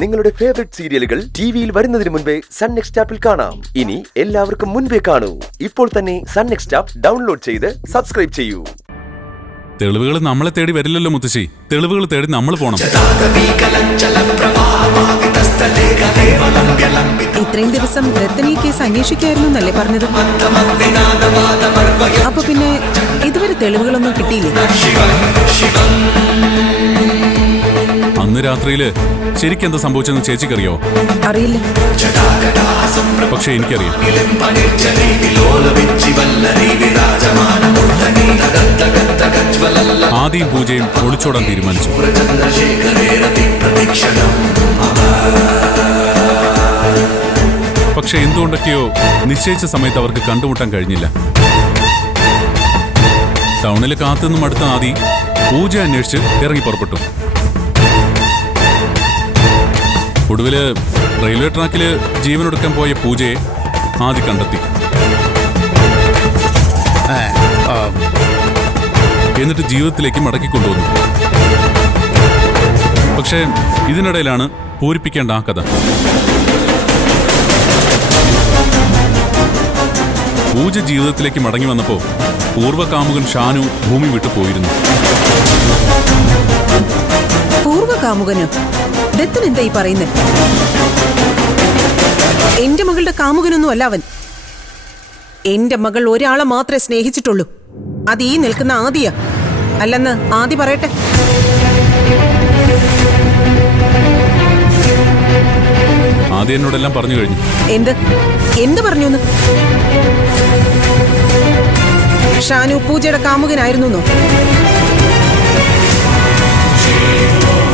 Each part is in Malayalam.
നിങ്ങളുടെ ഫേവറേറ്റ് സീരിയലുകൾ ടിവിയിൽ വരുന്നതിന് മുൻപേ സൺ നെക്സ്റ്റ് ആപ്പിൽ കാണാം. ഇനി എല്ലാവർക്കും മുൻപേ കാണൂ. ഇപ്പോൾ തന്നെ സൺ നെക്സ്റ്റ് ആപ്പ് ഡൗൺലോഡ് ചെയ്ത് സബ്സ്ക്രൈബ് ചെയ്യൂ. തെളിവുകൾ നമ്മളെ തേടി വരില്ലല്ലോ മുത്തശ്ശി, തെളിവുകൾ തേടി നമ്മൾ പോണം. ഇത്രയും ദിവസം രത്തനി കേസ് അന്വേഷിക്കായിരുന്നു എന്നല്ലേ പറഞ്ഞത്? അപ്പൊ പിന്നെ ഇതുവരെ തെളിവുകളൊന്നും കിട്ടിയില്ലേ? അന്ന് രാത്രിയില് ശരിക്കും എന്താ സംഭവിച്ചെന്ന് ചേച്ചിക്കറിയോ? അറിയില്ല. പക്ഷെ എനിക്കറിയാം. ആദിയും പൂജയും ഒളിച്ചോടാൻ തീരുമാനിച്ചു. പക്ഷെ എന്തുകൊണ്ടൊക്കെയോ നിശ്ചയിച്ച സമയത്ത് അവർക്ക് കണ്ടുമുട്ടാൻ കഴിഞ്ഞില്ല. ടൗണിൽ കാത്തുനിന്നും അടുത്ത ആദി പൂജ അന്വേഷിച്ച് ഇറങ്ങി പുറപ്പെട്ടു. ഒടുവില് റെയിൽവേ ട്രാക്കില് ജീവനൊടുക്കാൻ പോയ പൂജയെ ആദി കണ്ടെത്തി. എന്നിട്ട് ജീവിതത്തിലേക്ക് മടക്കിക്കൊണ്ടുവന്നു. പക്ഷേ ഇതിനിടയിലാണ് പൂരിപ്പിക്കേണ്ട ആ കഥ. പൂജ ജീവിതത്തിലേക്ക് മടങ്ങി വന്നപ്പോ പൂർവ്വകാമുകൻ ഷാനു ഭൂമി വിട്ടു പോയിരുന്നു. പൂർവ്വകാമുകന്? ദത്തൻ എന്താ ഈ പറയുന്നത്? എന്റെ മകളുടെ കാമുകനൊന്നും അല്ല അവൻ. എന്റെ മകൾ ഒരാളെ മാത്രമേ സ്നേഹിച്ചിട്ടുള്ളൂ. അത് ഈ നിൽക്കുന്ന ആദിയ അല്ലെന്ന് ആദി പറയട്ടെ. ആദി എന്നോടെല്ലാം പറഞ്ഞു കഴിഞ്ഞു. എന്ത് പറഞ്ഞു? ഷാനു പൂജയുടെ കാമുകനായിരുന്നു.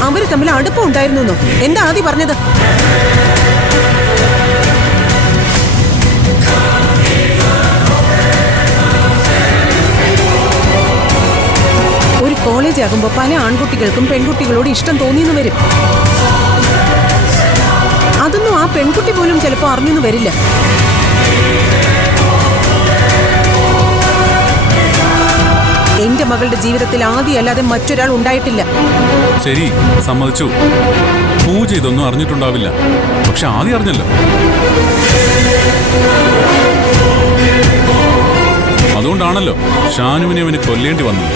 അവര് തമ്മിൽ അടുപ്പം ഉണ്ടായിരുന്നു. എന്താ ആദി പറഞ്ഞത്? ഒരു കോളേജ് ആകുമ്പോ പല ആൺകുട്ടികൾക്കും പെൺകുട്ടികളോട് ഇഷ്ടം തോന്നിയെന്ന് വരും. അതൊന്നും ആ പെൺകുട്ടി പോലും ചിലപ്പോ അറിഞ്ഞെന്ന് വരില്ല. എന്റെ മകളുടെ ജീവിതത്തിൽ ആദ്യമല്ലാതെ മറ്റൊരാൾ ഉണ്ടായിട്ടില്ല. ശരി, സമ്മതിച്ചു. പൂജ ഇതൊന്നും അറിഞ്ഞിട്ടുണ്ടാവില്ല. പക്ഷെ ആദ്യം അറിഞ്ഞല്ലോ. അതുകൊണ്ടാണല്ലോ ഷാനുവിനെ അവന് കൊല്ലേണ്ടി വന്നത്.